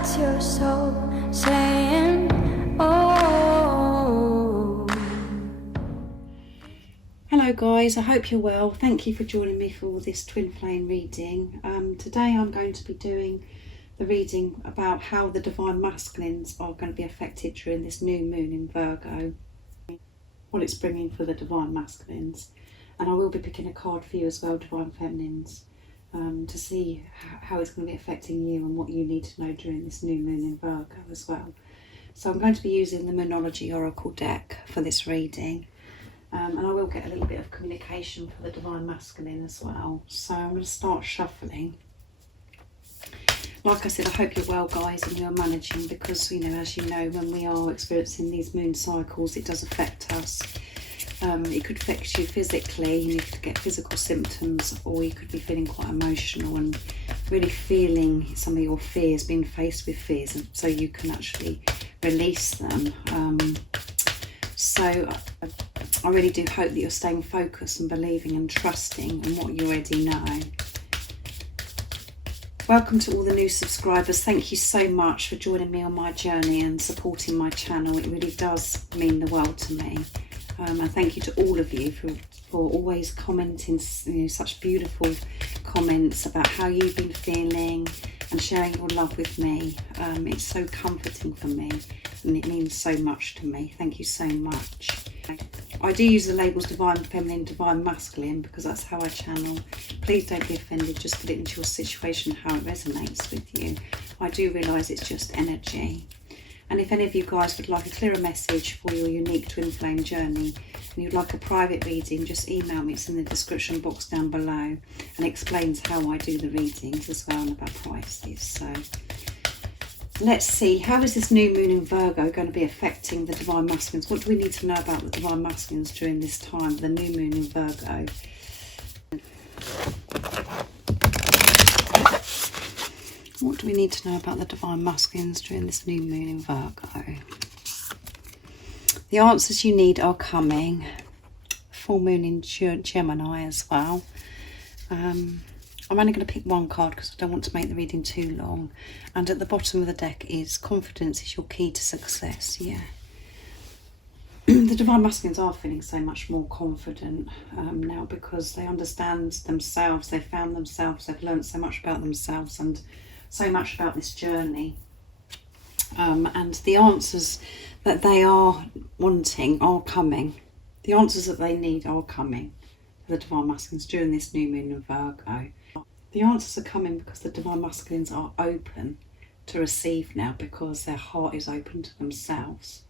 What's your soul saying? Oh. Hello guys, I hope you're well. Thank you for joining me for this twin flame reading. Today I'm going to be doing the reading about how the divine masculines are going to be affected during this new moon in Virgo, what it's bringing for the divine masculines, and I will be picking a card for you as well, divine feminines, to see how it's going to be affecting you and what you need to know during this new moon in Virgo as well. So I'm going to be using the Moonology Oracle deck for this reading. And I will get a little bit of communication for the divine masculine as well. So I'm going to start shuffling. Like I said, I hope you're well, guys, and you're managing, because, you know, as you know, when we are experiencing these moon cycles, it does affect us. It could affect you physically, and you could get physical symptoms, or you could be feeling quite emotional and really feeling some of your fears, being faced with fears, and so you can actually release them. So I really do hope that you're staying focused and believing and trusting in what you already know. Welcome to all the new subscribers. Thank you so much for joining me on my journey and supporting my channel. It really does mean the world to me. And thank you to all of you for always commenting, you know, such beautiful comments about how you've been feeling and sharing your love with me. It's so comforting for me, and it means so much to me. Thank you so much. I do use the labels divine feminine, divine masculine, because that's how I channel. Please don't be offended, just put it into your situation how it resonates with you. I do realise it's just energy. And if any of you guys would like a clearer message for your unique twin flame journey, and you'd like a private reading, just email me. It's in the description box down below, and explains how I do the readings as well, and about prices. So let's see, how is this new moon in Virgo going to be affecting the divine masculines? What do we need to know about the divine masculines during this time, the new moon in Virgo? What do we need to know about the divine masculines during this new moon in Virgo? The answers you need are coming. Full moon in Gemini as well. I'm only going to pick one card because I don't want to make the reading too long. And at the bottom of the deck is confidence is your key to success. Yeah. The divine masculines are feeling so much more confident now, because they understand themselves, they've found themselves, they've learned so much about themselves and so much about this journey. And the answers that they are wanting are coming. The answers that they need are coming for the divine masculines during this new moon in Virgo. The answers are coming because the divine masculines are open to receive now, because their heart is open to themselves.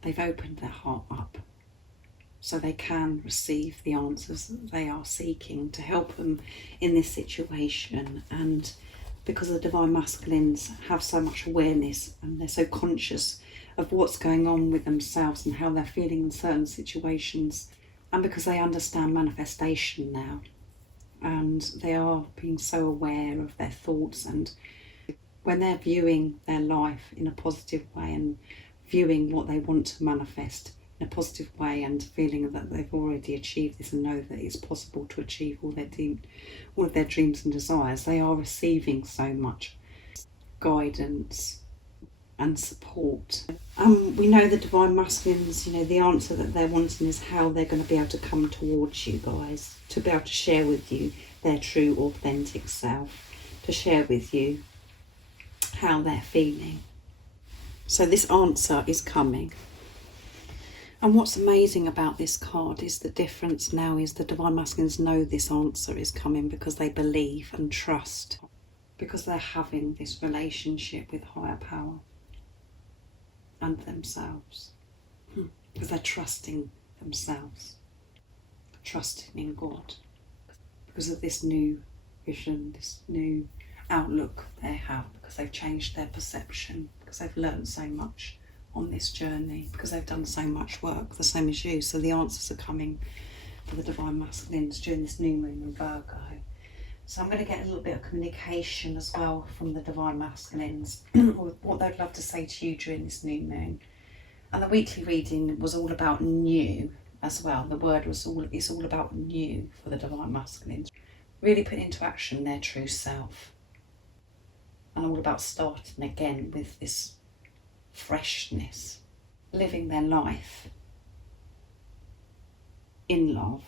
They've opened their heart up so they can receive the answers that they are seeking to help them in this situation. And because the divine masculines have so much awareness and they're so conscious of what's going on with themselves and how they're feeling in certain situations, and because they understand manifestation now, and they are being so aware of their thoughts, and when they're viewing their life in a positive way and viewing what they want to manifest in a positive way, and feeling that they've already achieved this and know that it's possible to achieve all of their dreams and desires, they are receiving so much guidance and support. We know the divine masculines, you know, the answer that they're wanting is how they're going to be able to come towards you guys, to be able to share with you their true authentic self, to share with you how they're feeling. So this answer is coming. And what's amazing about this card is the difference now is the divine masculines know this answer is coming because they believe and trust, because they're having this relationship with higher power and themselves, because they're trusting themselves, trusting in God, because of this new vision, this new outlook they have, because they've changed their perception, because they've learned so much on this journey, because they've done so much work, the same as you. So the answers are coming for the divine masculines during this new moon in Virgo. So I'm going to get a little bit of communication as well from the divine masculines, what they'd love to say to you during this new moon. And the weekly reading was all about new as well. The word was it's all about new for the divine masculines. Really put into action their true self. and all about starting again with this freshness, living their life in love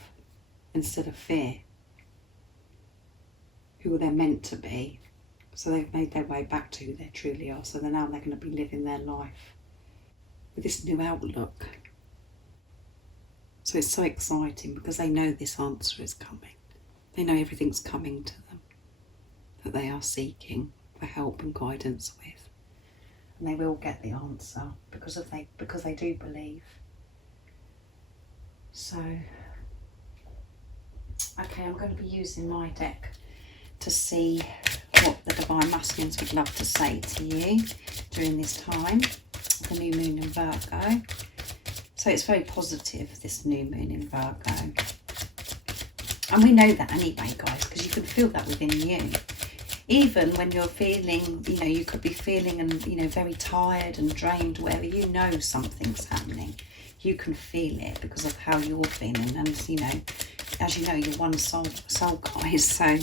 instead of fear, who they're meant to be. So they've made their way back to who they truly are. So they're going to be living their life with this new outlook. So it's so exciting because they know this answer is coming. They know everything's coming to them that they are seeking for help and guidance with. And they will get the answer because they do believe. So, okay, I'm going to be using my deck to see what the Divine Masculines would love to say to you during this time, the new moon in Virgo. So it's very positive, this new moon in Virgo. And we know that anyway, guys, because you can feel that within you. Even when you're feeling, you could be feeling and, very tired and drained, wherever, something's happening. You can feel it because of how you're feeling. And, as you know, you're one soul, guys. So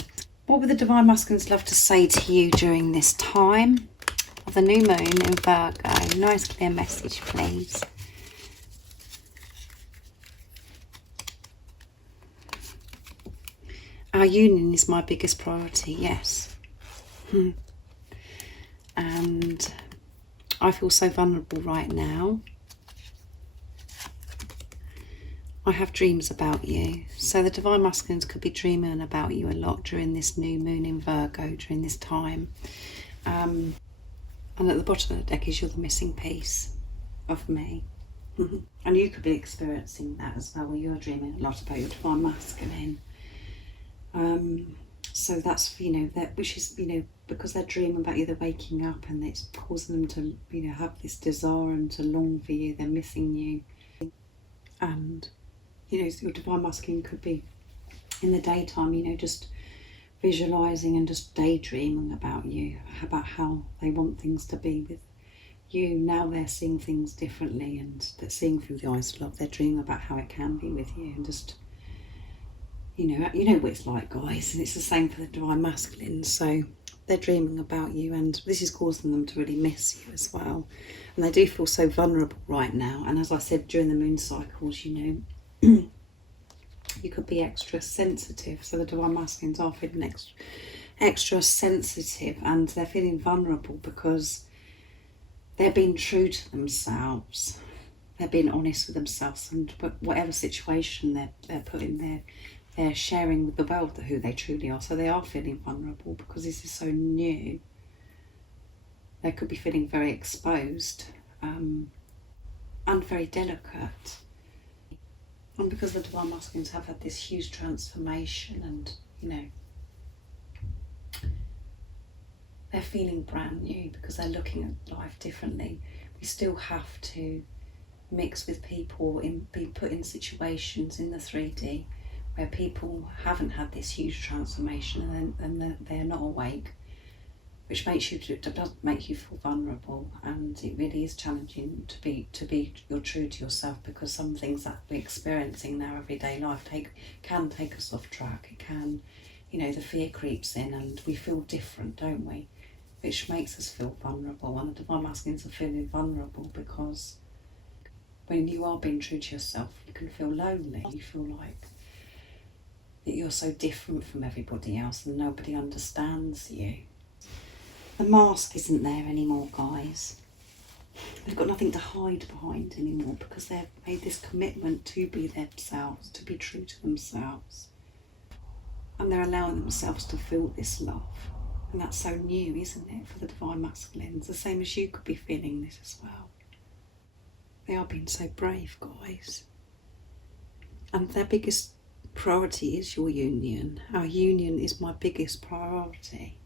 what would the Divine Masculines love to say to you during this time of the new moon in Virgo? Nice clear message, please. Our union is my biggest priority, yes. And I feel so vulnerable right now. I have dreams about you. So the Divine Masculines could be dreaming about you a lot during this new moon in Virgo, during this time. And at the bottom of the deck is you're the missing piece of me. And you could be experiencing that as well, where you're dreaming a lot about your Divine Masculine. So that's, that, which is, because they're dreaming about you, they're waking up and it's causing them to, have this desire and to long for you, they're missing you. And, your Divine Masculine could be in the daytime, just visualising and just daydreaming about you, about how they want things to be with you. Now they're seeing things differently and they're seeing through the eyes of love. They're dreaming about how it can be with you and just, you know what it's like, guys, and it's the same for the Divine Masculine. So they're dreaming about you and this is causing them to really miss you as well. And they do feel so vulnerable right now. And as I said, during the moon cycles, you could be extra sensitive. So the Divine Masculines are feeling extra sensitive and they're feeling vulnerable because they're being true to themselves. They're being honest with themselves, and whatever situation they're put in there, they're sharing with the world who they truly are. So they are feeling vulnerable because this is so new. They could be feeling very exposed and very delicate. And because the Divine Masculines have had this huge transformation and, they're feeling brand new because they're looking at life differently. We still have to mix with people, be put in situations in the 3D where people haven't had this huge transformation and they're not awake, which does make you feel vulnerable, and it really is challenging to be you're true to yourself, because some things that we're experiencing in our everyday life can take us off track. It can, the fear creeps in and we feel different, don't we? Which makes us feel vulnerable, and the Divine Masculines are feeling vulnerable because when you are being true to yourself, you can feel lonely. You feel like that you're so different from everybody else and nobody understands you. The mask isn't there anymore, guys. They've got nothing to hide behind anymore because they've made this commitment to be themselves, to be true to themselves. And they're allowing themselves to feel this love. And that's so new, isn't it, for the Divine Masculines? The same as you could be feeling this as well. They are being so brave, guys. And their biggest priority is your union. Our union is my biggest priority.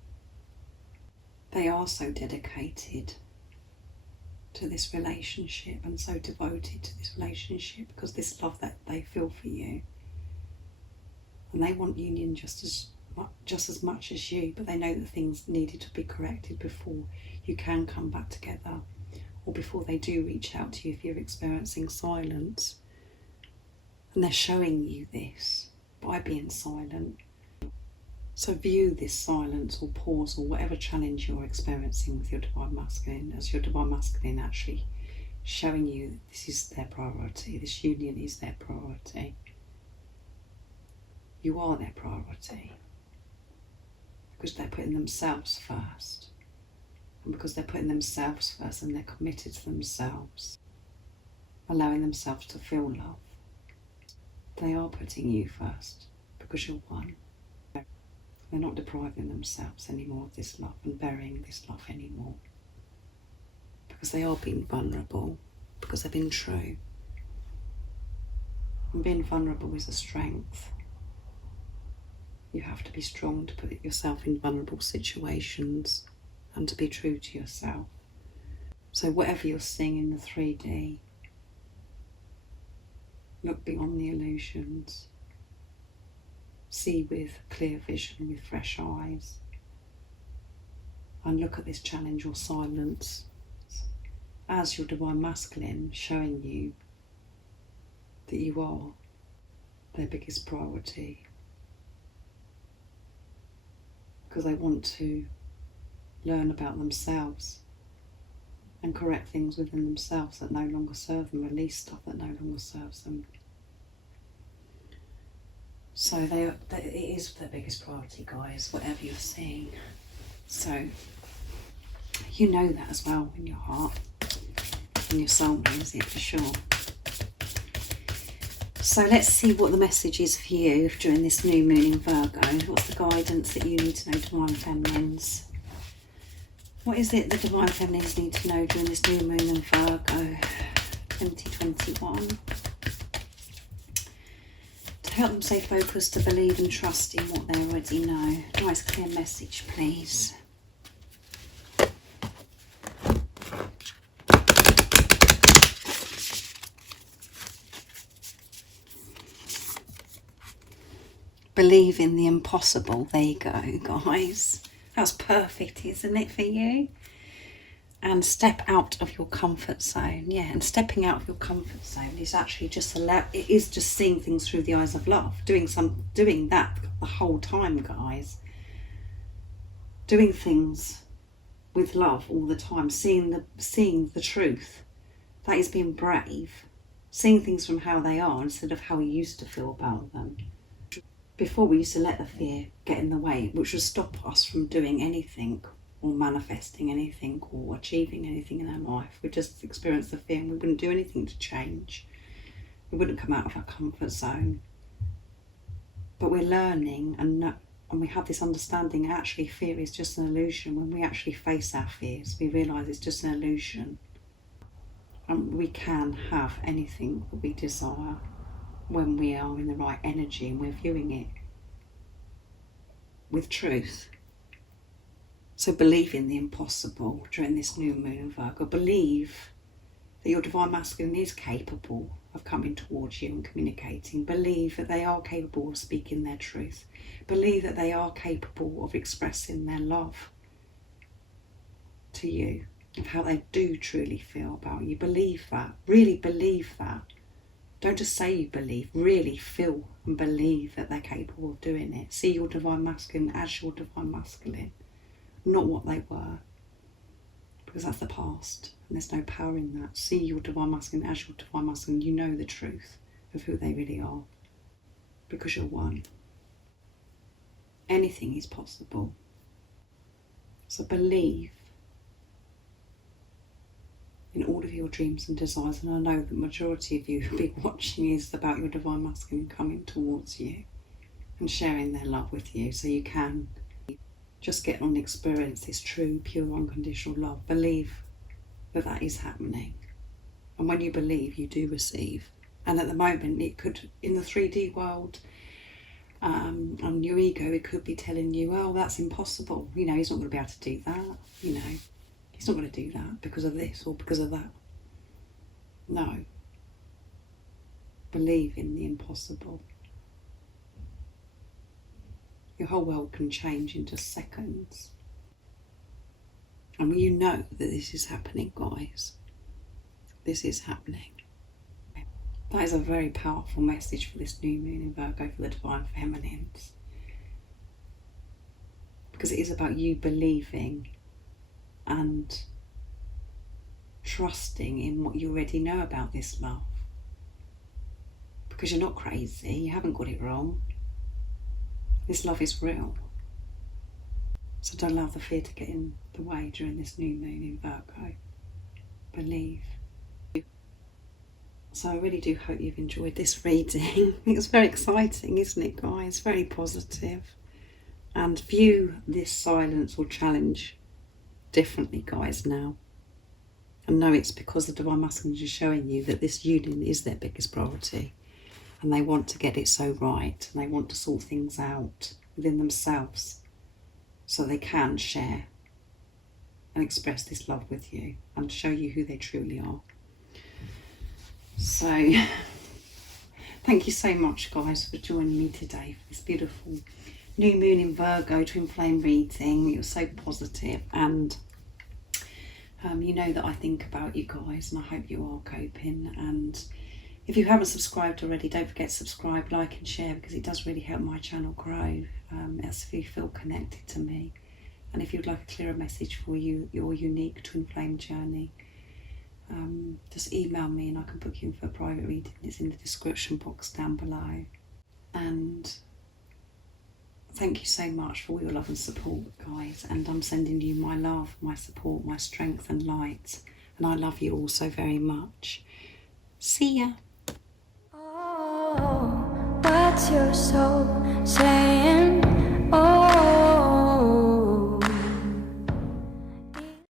They are so dedicated to this relationship and so devoted to this relationship because this love that they feel for you. And they want union just as much as you, but they know that things needed to be corrected before you can come back together, or before they do reach out to you if you're experiencing silence. And they're showing you this by being silent. So view this silence or pause or whatever challenge you're experiencing with your Divine Masculine as your Divine Masculine actually showing you that this is their priority, this union is their priority. You are their priority because they're putting themselves first. And because they're putting themselves first and they're committed to themselves, allowing themselves to feel love, they are putting you first because you're one. They're not depriving themselves anymore of this love and burying this love anymore. Because they are being vulnerable, because they've been true. And being vulnerable is a strength. You have to be strong to put yourself in vulnerable situations and to be true to yourself. So whatever you're seeing in the 3D, look beyond the illusions. See with clear vision, with fresh eyes. And look at this challenge or silence as your Divine Masculine showing you that you are their biggest priority. Because they want to learn about themselves and correct things within themselves that no longer serve them, release stuff that no longer serves them. So it is their biggest priority, guys, whatever you're seeing. So you know that as well in your heart, and your soul knows it for sure. So let's see what the message is for you during this new moon in Virgo. What's the guidance that you need to know, Divine Feminines? What is it the Divine Feminines need to know during this new moon in Virgo 2021? To help them stay focused, to believe and trust in what they already know. Nice clear message, please. Believe in the impossible. There you go, guys. That's perfect, isn't it, for you? And step out of your comfort zone. Yeah, and stepping out of your comfort zone is actually just it is just seeing things through the eyes of love. Doing that the whole time, guys. Doing things with love all the time. Seeing the truth. That is being brave. Seeing things from how they are instead of how we used to feel about them. Before, we used to let the fear get in the way, which would stop us from doing anything or manifesting anything or achieving anything in our life. We just experience the fear and we wouldn't do anything to change. We wouldn't come out of our comfort zone. But we're learning and we have this understanding actually fear is just an illusion. When we actually face our fears, we realise it's just an illusion. And we can have anything that we desire when we are in the right energy and we're viewing it with truth. So believe in the impossible during this new moon in Virgo. Believe that your Divine Masculine is capable of coming towards you and communicating. Believe that they are capable of speaking their truth. Believe that they are capable of expressing their love to you, of how they do truly feel about you. Believe that. Really believe that. Don't just say you believe, really feel and believe that they're capable of doing it. See your Divine Masculine as your Divine Masculine, not what they were, because that's the past and there's no power in that. See your Divine Masculine as your Divine Masculine. You know the truth of who they really are because you're one. Anything is possible. So believe in all of your dreams and desires, and I know the majority of you who'll be watching is about your Divine Masculine coming towards you and sharing their love with you, so you can just get on and experience this true, pure, unconditional love. Believe that that is happening, and when you believe, you do receive. And at the moment, it could, in the 3D world, and your ego, it could be telling you, oh, that's impossible, you know, he's not going to be able to do that, you know, he's not going to do that because of this or because of that. No. Believe in the impossible. Your whole world can change in just seconds. And you know that this is happening, guys. This is happening. That is a very powerful message for this new moon in Virgo for the Divine Feminines. because it is about you believing and trusting in what you already know about this love. Because you're not crazy, you haven't got it wrong. This love is real. So don't allow the fear to get in the way during this new moon in Virgo. Believe. So I really do hope you've enjoyed this reading. It's very exciting, isn't it, guys? Very positive. And view this silence or challenge differently, guys, now. And know it's because the Divine Masculine is showing you that this union is their biggest priority. And they want to get it so right. And they want to sort things out within themselves so they can share and express this love with you and show you who they truly are. So, thank you so much, guys, for joining me today for this beautiful new moon in Virgo twin flame reading. You're so positive, and you know that I think about you guys, and I hope you are coping. And if you haven't subscribed already, don't forget to subscribe, like and share, because it does really help my channel grow as you feel connected to me. And if you'd like a clearer message for you, your unique twin flame journey, just email me and I can book you in for a private reading. It's in the description box down below. And thank you so much for all your love and support, guys. And I'm sending you my love, my support, my strength and light. And I love you all so very much. See ya. Oh, what's your soul saying? Oh.